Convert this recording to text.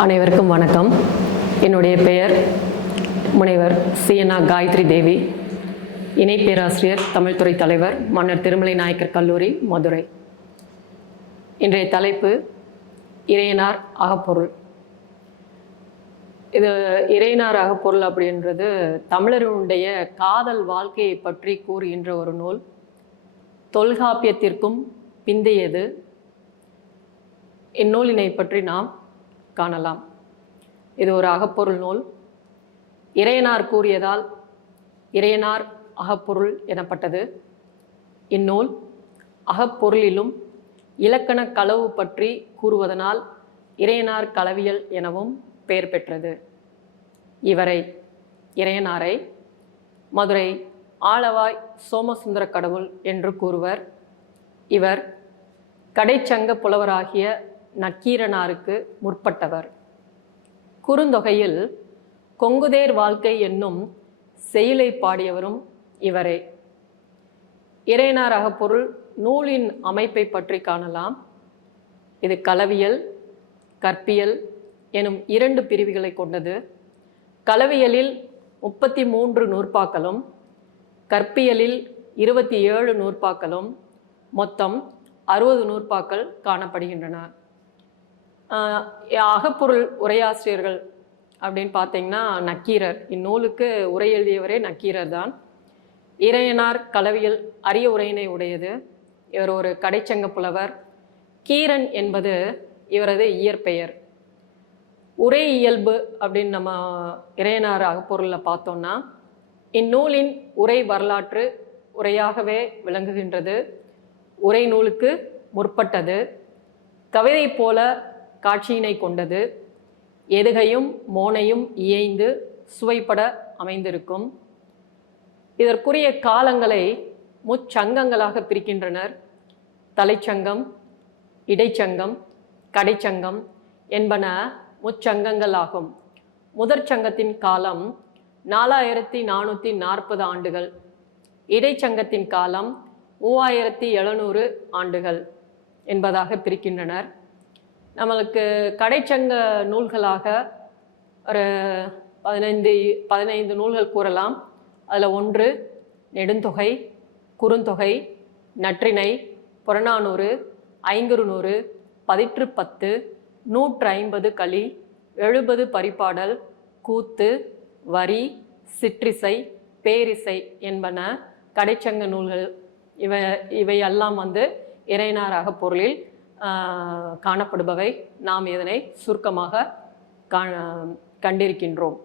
அனைவருக்கும் வணக்கம். என்னுடைய பெயர் முனைவர் சியனா காயத்ரி தேவி. இணை பேராசிரியர் தமிழ்துறை தலைவர் மன்னர் திருமலை நாயக்கர் கல்லூரி மதுரை. இன்றைய தலைப்பு இறையனார் அகப்பொருள். இது இறையனார் அகப்பொருள் அப்படின்றது தமிழருடைய காதல் வாழ்க்கையை பற்றி கூறுகின்ற ஒரு நூல். தொல்காப்பியத்திற்கும் பிந்தையது. இந்நூலினை பற்றி நாம் காணலாம். இது ஒரு அகப்பொருள் நூல். இறையனார் கூறியதால் இறையனார் அகப்பொருள் எனப்பட்டது. இந்நூல் அகப்பொருளிலும் இலக்கண களவு பற்றி கூறுவதனால் இறையனார் களவியல் எனவும் பெயர் பெற்றது. இவரை இறையனாரை மதுரை ஆளவாய் சோமசுந்தர கடவுள் என்று கூறுவர். இவர் கடைச்சங்க புலவராகிய நக்கீரனாருக்கு முற்பட்டவர். குறுந்தொகையில் கொங்குதேர் வாழ்க்கை என்னும் செயலை பாடியவரும் இவரே. இறையனார் அகப்பொருள் நூலின் அமைப்பை பற்றி காணலாம். இது களவியல் கற்பியல் எனும் இரண்டு பிரிவுகளை கொண்டது. களவியலில் முப்பத்தி மூன்று நூற்பாக்களும் கற்பியலில் இருபத்தி ஏழு நூற்பாக்களும் மொத்தம் அறுபது நூற்பாக்கள் காணப்படுகின்றன. அகப்பொருள் உரையாசிரியர்கள் அப்படின்னு பார்த்தீங்கன்னா நக்கீரர். இந்நூலுக்கு உரை எழுதியவரே நக்கீரர் தான். இறையனார் கலவியல் அரிய உரையினை உடையது. இவர் ஒரு கடைச்சங்க புலவர். கீரன் என்பது இவரது இயற்பெயர். உரை இயல்பு அப்படின்னு நம்ம இறையனார் அகப்பொருளில் பார்த்தோம்னா இந்நூலின் உரை வரலாற்று உரையாகவே விளங்குகின்றது. உரை நூலுக்கு முற்பட்டது. கவிதை போல காட்சியினை கொண்டது. எதுகையும் மோனையும் இயைந்து சுவைப்பட அமைந்திருக்கும். இதற்குரிய காலங்களை முச்சங்கங்களாக பிரிக்கின்றனர். தலைச்சங்கம் இடைச்சங்கம் கடைச்சங்கம் என்பன முச்சங்கங்கள் ஆகும் முதற் சங்கத்தின் காலம் நாலாயிரத்தி நானூற்றி நாற்பது ஆண்டுகள். இடைச்சங்கத்தின் காலம் மூவாயிரத்தி எழுநூறு ஆண்டுகள் என்பதாக பிரிக்கின்றனர். நம்மளுக்கு கடைச்சங்க நூல்களாக ஒரு பதினைந்து பதினைந்து நூல்கள் கூறலாம். அதில் ஒன்று நெடுந்தொகை குறுந்தொகை நற்றிணை புறநானூறு ஐங்குறுநூறு பதிற்று பத்து நூற்று ஐம்பது களி எழுபது பரிபாடல் கூத்து வரி சிற்றிசை பேரிசை என்பன கடைச்சங்க நூல்கள். இவை இவையெல்லாம் வந்து இறையனாராக பொருளில் காணப்படுபவை. நாம் இதனை சுருக்கமாக கா கண்டிருக்கின்றோம்.